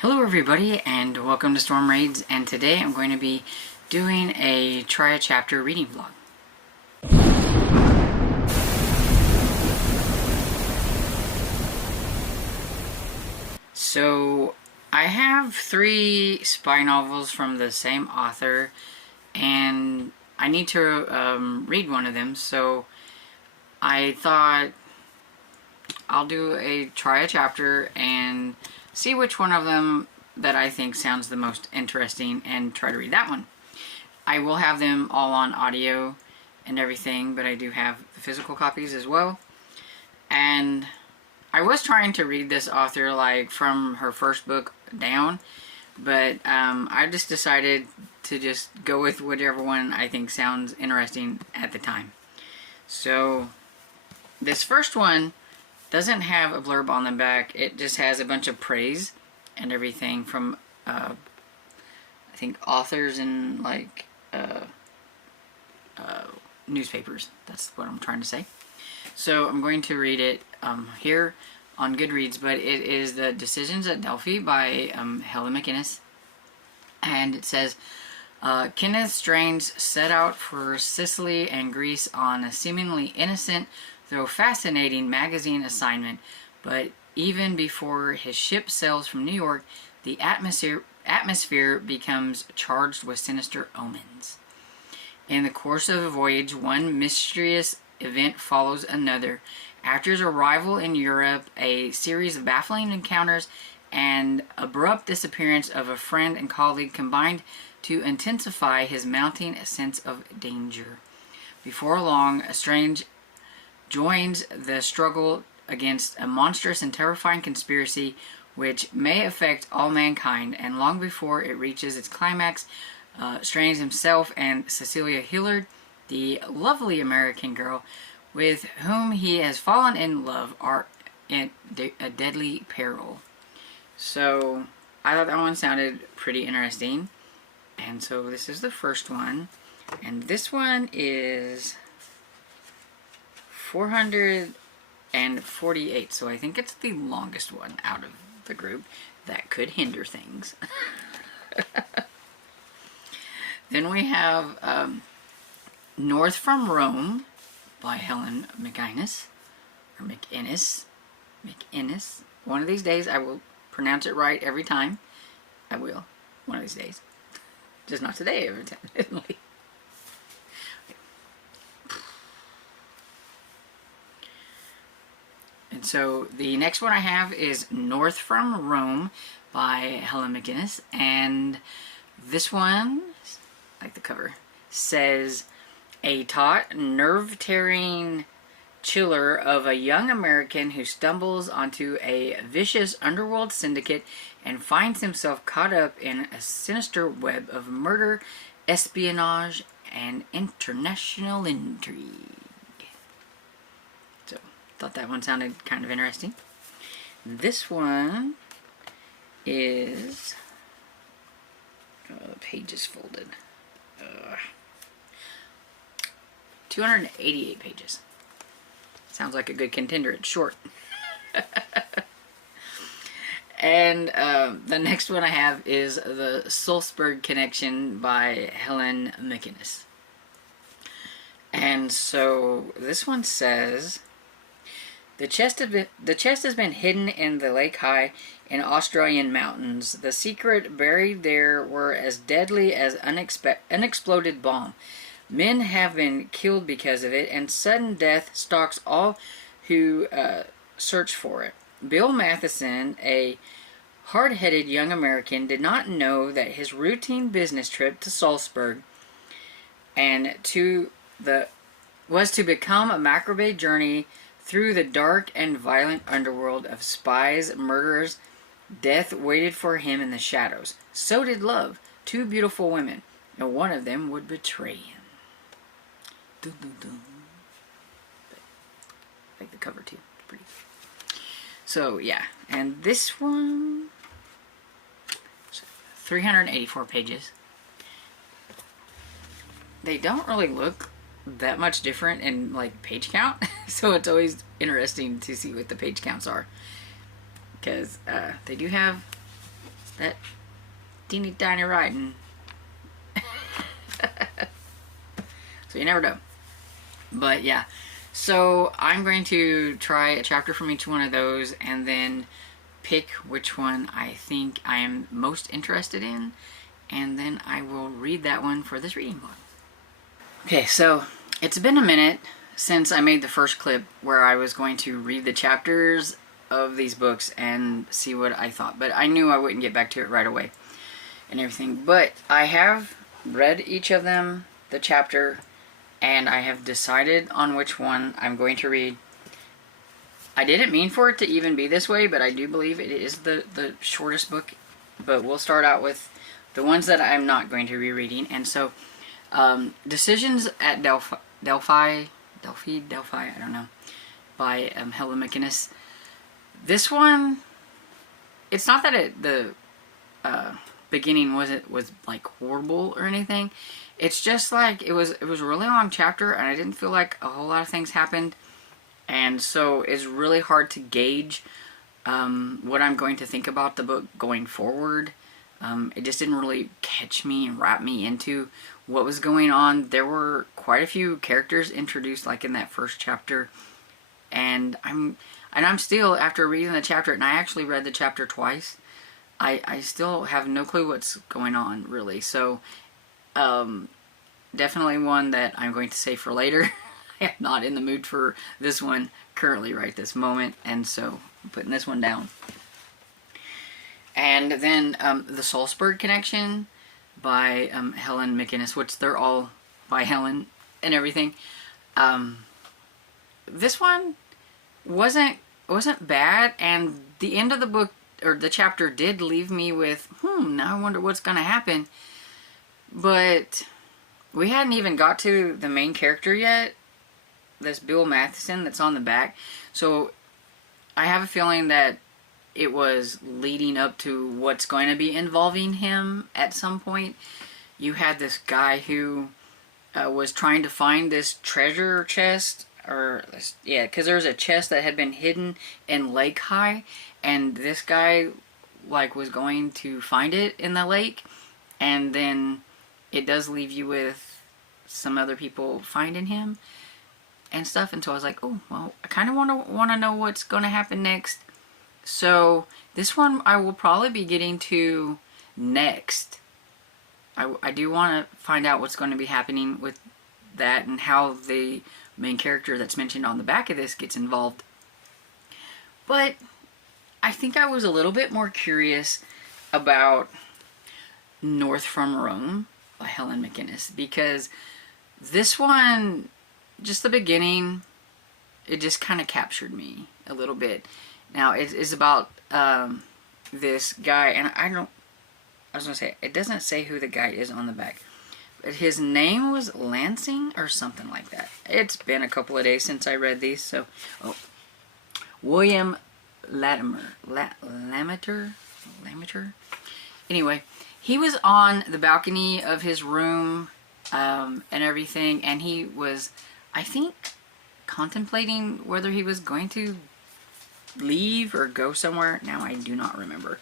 Hello everybody and welcome to Storm Raids, and today I'm going to be doing a try a chapter reading vlog. So I have 3 spy novels from the same author and I need to read one of them, so I thought I'll do a try a chapter and see which one of them that I think sounds the most interesting and try to read that one. I will have them all on audio and everything, but I do have the physical copies as well. And I was trying to read this author like from her first book down, but I just decided to just go with whichever one I think sounds interesting at the time. So this first one doesn't have a blurb on the back. It just has a bunch of praise and everything from I think authors and like newspapers. That's what I'm trying to say. So I'm going to read it here on Goodreads, but it is The Decisions at Delphi by Helen McInnes. And it says, Kenneth Strange set out for Sicily and Greece on a seemingly innocent though fascinating magazine assignment, but even before his ship sails from New York, the atmosphere becomes charged with sinister omens. In the course of the voyage, one mysterious event follows another. After his arrival in Europe, a series of baffling encounters and abrupt disappearance of a friend and colleague combined to intensify his mounting sense of danger. Before long, Strange joins the struggle against a monstrous and terrifying conspiracy which may affect all mankind, and long before it reaches its climax, Strange himself and Cecilia Hillard, the lovely American girl with whom he has fallen in love, are in a deadly peril. So I thought that one sounded pretty interesting, and so this is the first one, and this one is 448, so I think it's the longest one out of the group. That could hinder things. Then we have North from Rome by Helen McInnes, or McInnes. One of these days I will pronounce it right every time. I will, one of these days. Just not today, evidently. And so the next one I have is North from Rome by Helen McInnes, and this one, like the cover, says a taut, nerve-tearing chiller of a young American who stumbles onto a vicious underworld syndicate and finds himself caught up in a sinister web of murder, espionage, and international intrigue. Thought that one sounded kind of interesting. This one is the page is folded. 288 pages. Sounds like a good contender. It's short. And the next one I have is The Salzburg Connection by Helen McInnes. And so this one says, The chest has been hidden in the lake high in Australian mountains. The secret buried there were as deadly as unexploded bomb. Men have been killed because of it, and sudden death stalks all who search for it. Bill Matheson, a hard-headed young American, did not know that his routine business trip to Salzburg was to become a macabre journey through the dark and violent underworld of spies, murderers. Death waited for him in the shadows. So did love. 2 beautiful women, and one of them would betray him. Dun, dun, dun. I like the cover too. It's pretty. So yeah, and this one, 384 pages. They don't really look that much different in like page count, so it's always interesting to see what the page counts are, because they do have that teeny tiny writing. So you never know. But yeah, so I'm going to try a chapter from each one of those and then pick which one I think I am most interested in, and then I will read that one for this reading vlog. Okay, so it's been a minute since I made the first clip where I was going to read the chapters of these books and see what I thought, but I knew I wouldn't get back to it right away and everything. But I have read each of them, the chapter, and I have decided on which one I'm going to read. I didn't mean for it to even be this way, but I do believe it is the shortest book. But we'll start out with the ones that I'm not going to be reading. And so, Decisions at Delphi, I don't know, by Helen McInnes. This one, it's not that the beginning was like horrible or anything. It's just like it was a really long chapter, and I didn't feel like a whole lot of things happened, and so it's really hard to gauge what I'm going to think about the book going forward. It just didn't really catch me and wrap me into what was going on. There were quite a few characters introduced, like in that first chapter, and I'm still, after reading the chapter, and I actually read the chapter twice, I still have no clue what's going on, really. So, definitely one that I'm going to save for later. I am not in the mood for this one currently right this moment, and so I'm putting this one down. And then The Salzburg Connection by Helen McInnes, which they're all by Helen and everything. This one wasn't bad, and the end of the book, or the chapter, did leave me with, now I wonder what's going to happen. But we hadn't even got to the main character yet, this Bill Matheson that's on the back. So I have a feeling that it was leading up to what's going to be involving him at some point. You had this guy who was trying to find this treasure chest, because there was a chest that had been hidden in Lake High, and this guy was going to find it in the lake, and then it does leave you with some other people finding him and stuff. And so I was like, oh, well, I kind of want to know what's going to happen next. So this one I will probably be getting to next. I do want to find out what's going to be happening with that and how the main character that's mentioned on the back of this gets involved. But I think I was a little bit more curious about North from Rome by Helen McInnes, because this one, just the beginning, it just kind of captured me a little bit. Now, it is about this guy, and it doesn't say who the guy is on the back, but his name was Lansing or something like that. It's been a couple of days since I read these, so, William Latimer. Anyway, he was on the balcony of his room and everything, and he was, I think, contemplating whether he was going to leave or go somewhere. Now I do not remember,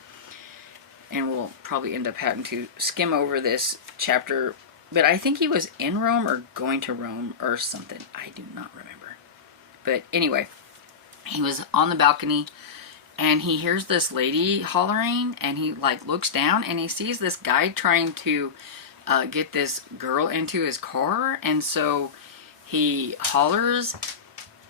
and we'll probably end up having to skim over this chapter, but I think he was in Rome or going to Rome or something. I do not remember. But anyway, he was on the balcony, and he hears this lady hollering, and he looks down, and he sees this guy trying to get this girl into his car, and so he hollers,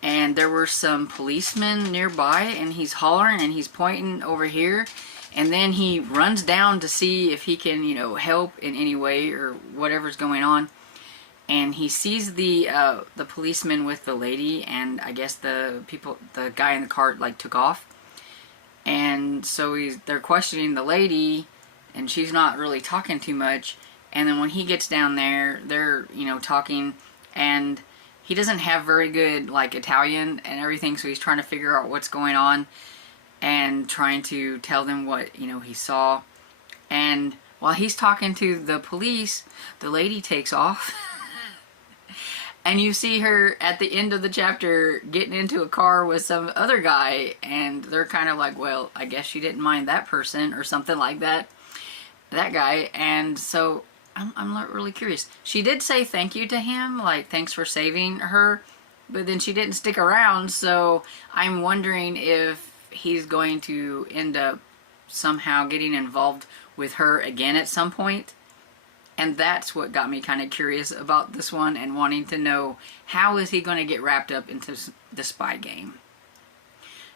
and there were some policemen nearby, and he's hollering and he's pointing over here, and then he runs down to see if he can, help in any way or whatever's going on. And he sees the policeman with the lady, and I guess the guy in the cart took off. And so they're questioning the lady, and she's not really talking too much. And then when he gets down there, they're, talking, and he doesn't have very good, Italian and everything, so he's trying to figure out what's going on and trying to tell them what, he saw. And while he's talking to the police, the lady takes off. And you see her at the end of the chapter getting into a car with some other guy, and they're kind of like, well, I guess she didn't mind that person or something like that. That guy. And so I'm not really curious. She did say thank you to him, like thanks for saving her, but then she didn't stick around. So I'm wondering if he's going to end up somehow getting involved with her again at some point. And that's what got me kind of curious about this one and wanting to know how is he going to get wrapped up into the spy game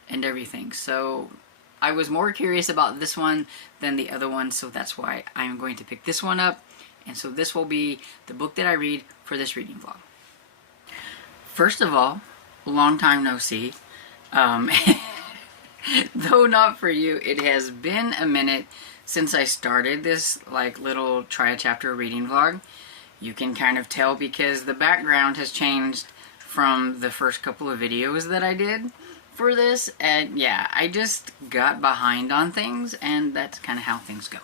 and everything. So I was more curious about this one than the other one, so that's why I'm going to pick this one up. And so this will be the book that I read for this reading vlog. First of all, long time no see. Though not for you, it has been a minute since I started this like little try a chapter reading vlog. You can kind of tell because the background has changed from the first couple of videos that I did for this, and yeah, I just got behind on things, and that's kind of how things go.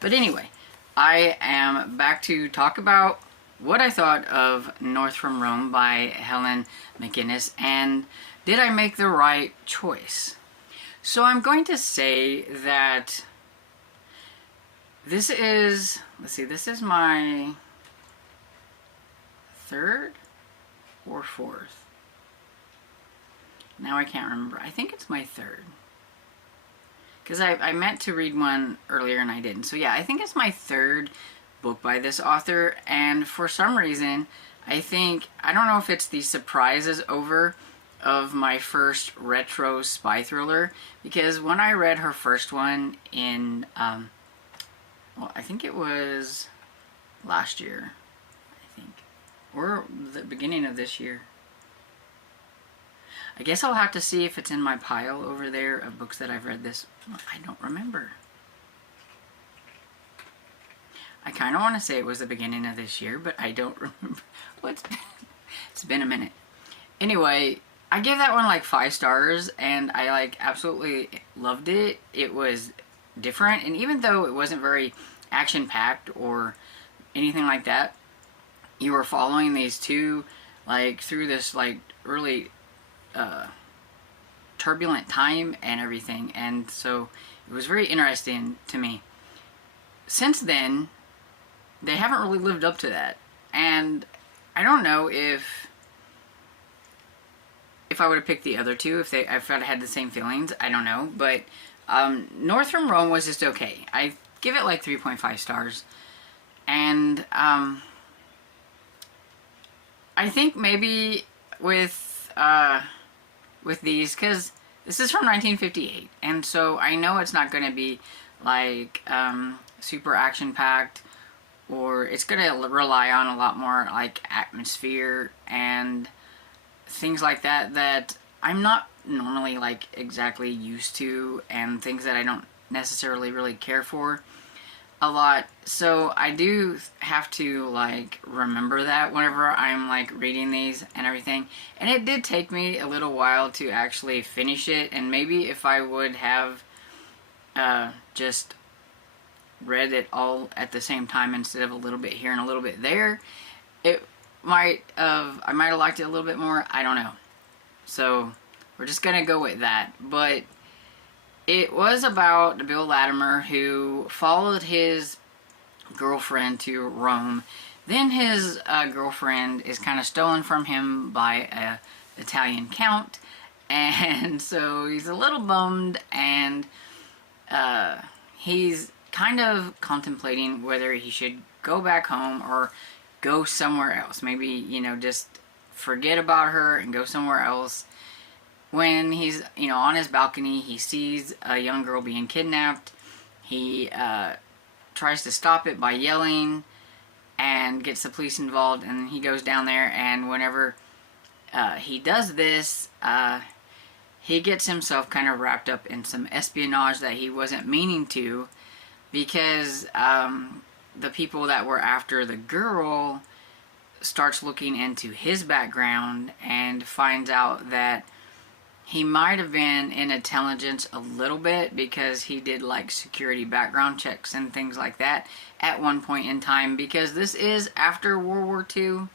But anyway, I am back to talk about what I thought of North from Rome by Helen McInnes, and did I make the right choice? So I'm going to say that this is, let's see, this is my third or fourth. Now I can't remember. I think it's my third. Because I meant to read one earlier and I didn't. So yeah, I think it's my third book by this author. And for some reason, I don't know if it's the surprise is over of my first retro spy thriller. Because when I read her first one in, well, I think it was last year, I think. Or the beginning of this year. I guess I'll have to see if it's in my pile over there of books that I've read this. I don't remember. I kind of want to say it was the beginning of this year, but I don't remember. It's been a minute. Anyway, I gave that one like 5 stars, and I like absolutely loved it. It was different, and even though it wasn't very action-packed or anything like that, you were following these two like through this like really turbulent time and everything, and so it was very interesting to me. Since then, they haven't really lived up to that, and I don't know if I would have picked the other two if I'd had the same feelings. I don't know, but North from Rome was just okay. I give it like 3.5 stars, and I think maybe with these, because this is from 1958, and so I know it's not going to be like super action-packed, or it's going to rely on a lot more like atmosphere and things like that that I'm not normally like exactly used to, and things that I don't necessarily really care for a lot. So I do have to like remember that whenever I'm like reading these and everything. And it did take me a little while to actually finish it, and maybe if I would have just read it all at the same time instead of a little bit here and a little bit there, I might have liked it a little bit more. I don't know. So we're just gonna go with that. But it was about Bill Latimer, who followed his girlfriend to Rome. Then his girlfriend is kind of stolen from him by an Italian count, and so he's a little bummed, and he's kind of contemplating whether he should go back home or go somewhere else. Maybe, you know, just forget about her and go somewhere else. When he's, you know, on his balcony, he sees a young girl being kidnapped. He tries to stop it by yelling and gets the police involved, and he goes down there, and whenever he does this, he gets himself kind of wrapped up in some espionage that he wasn't meaning to, because the people that were after the girl starts looking into his background and finds out that he might have been in intelligence a little bit, because he did like security background checks and things like that at one point in time, because this is after World War II.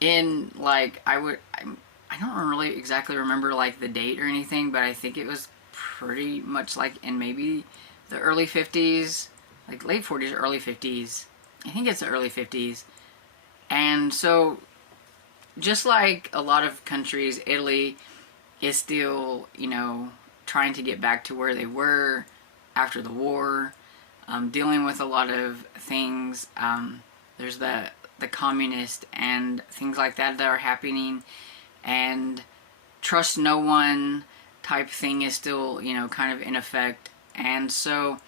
in like I don't really exactly remember like the date or anything, but I think it was pretty much like in maybe the early 50s, like late 40s, early 50s. I think it's the early 50s. And so just like a lot of countries, Italy is still, you know, trying to get back to where they were after the war, dealing with a lot of things. There's the communist and things like that are happening, and trust no one type thing is still, you know, kind of in effect. And so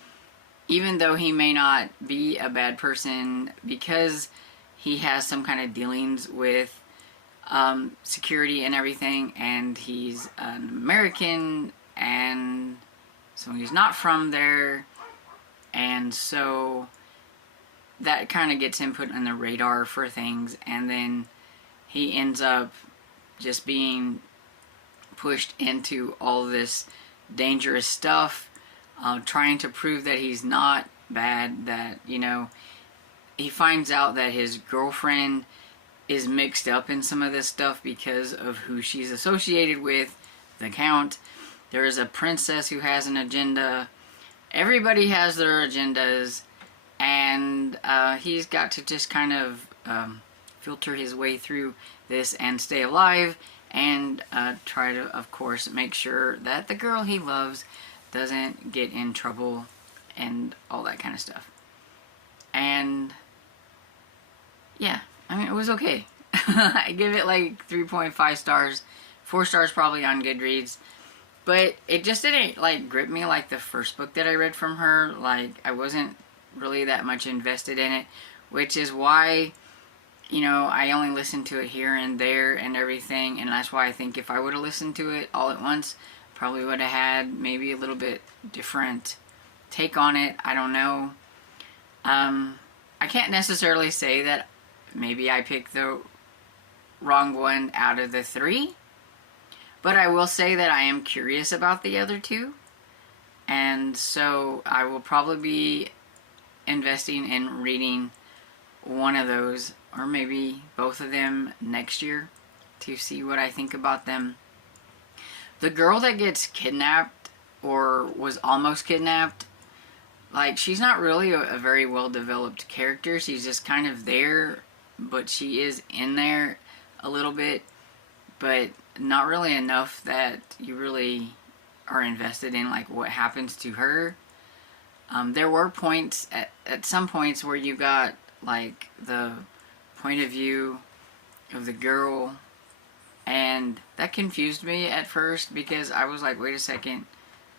even though he may not be a bad person, because he has some kind of dealings with security and everything, and he's an American, and so he's not from there, and so that kind of gets him put on the radar for things, and then he ends up just being pushed into all this dangerous stuff, trying to prove that he's not bad, that, you know, he finds out that his girlfriend is mixed up in some of this stuff because of who she's associated with, the Count. There is a princess who has an agenda. Everybody has their agendas, and he's got to just kind of filter his way through this and stay alive, and try to, of course, make sure that the girl he loves doesn't get in trouble and all that kind of stuff. And yeah, I mean, it was okay. I give it like 3.5 stars, 4 stars probably on Goodreads, but it just didn't like grip me like the first book that I read from her. Like, I wasn't really that much invested in it, which is why, you know, I only listened to it here and there and everything, and that's why I think if I would have listened to it all at once, probably would have had maybe a little bit different take on it. I don't know. I can't necessarily say that maybe I picked the wrong one out of the 3, but I will say that I am curious about the other 2, and so I will probably be investing in reading one of those, or maybe both of them, next year to see what I think about them. The girl that gets kidnapped, or was almost kidnapped, like, she's not really a very well developed character. She's just kind of there, but she is in there a little bit, but not really enough that you really are invested in like what happens to her. There were points at some points where you got like the point of view of the girl, and that confused me at first because I was like, wait a second,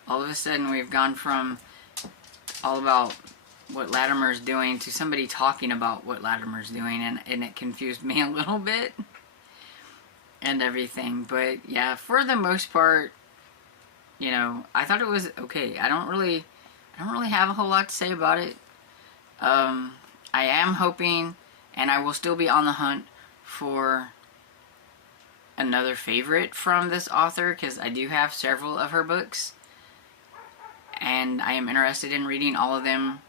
all of a sudden we've gone from all about what Latimer's doing to somebody talking about what Latimer's doing, and it confused me a little bit and everything. But yeah, for the most part, you know, I thought it was okay. I don't really have a whole lot to say about it. I am hoping, and I will still be on the hunt for another favorite from this author, because I do have several of her books, and I am interested in reading all of them.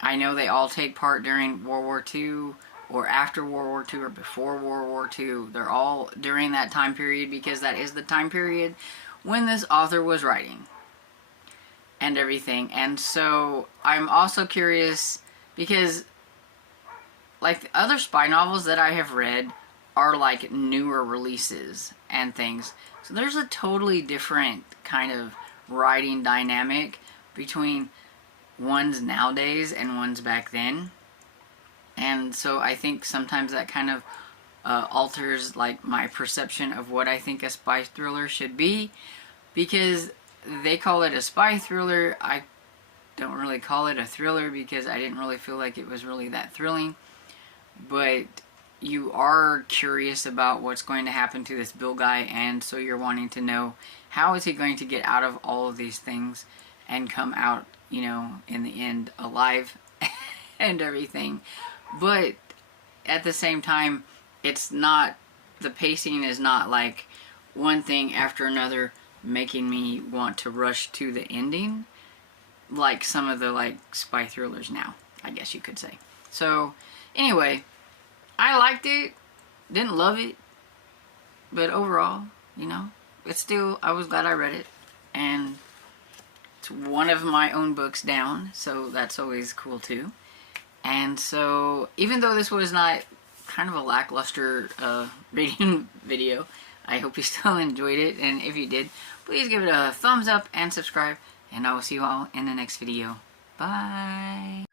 I know they all take part during World War II, or after World War II, or before World War II. They're all during that time period, because that is the time period when this author was writing and everything. And so I'm also curious, because like the other spy novels that I have read are like newer releases and things, so there's a totally different kind of writing dynamic between ones nowadays and ones back then. And so I think sometimes that kind of alters like my perception of what I think a spy thriller should be, because they call it a spy thriller. I don't really call it a thriller because I didn't really feel like it was really that thrilling. But you are curious about what's going to happen to this Bill guy, and so you're wanting to know how is he going to get out of all of these things and come out, you know, in the end alive and everything. But at the same time, it's not, the pacing is not like one thing after another making me want to rush to the ending like some of the like spy thrillers now, I guess you could say. So anyway, I liked it. Didn't love it, but overall, you know, it's still, I was glad I read it. And it's one of my own books down, so that's always cool too. And so, even though this was not kind of a lackluster reading video, I hope you still enjoyed it. And if you did, please give it a thumbs up and subscribe. And I will see you all in the next video. Bye!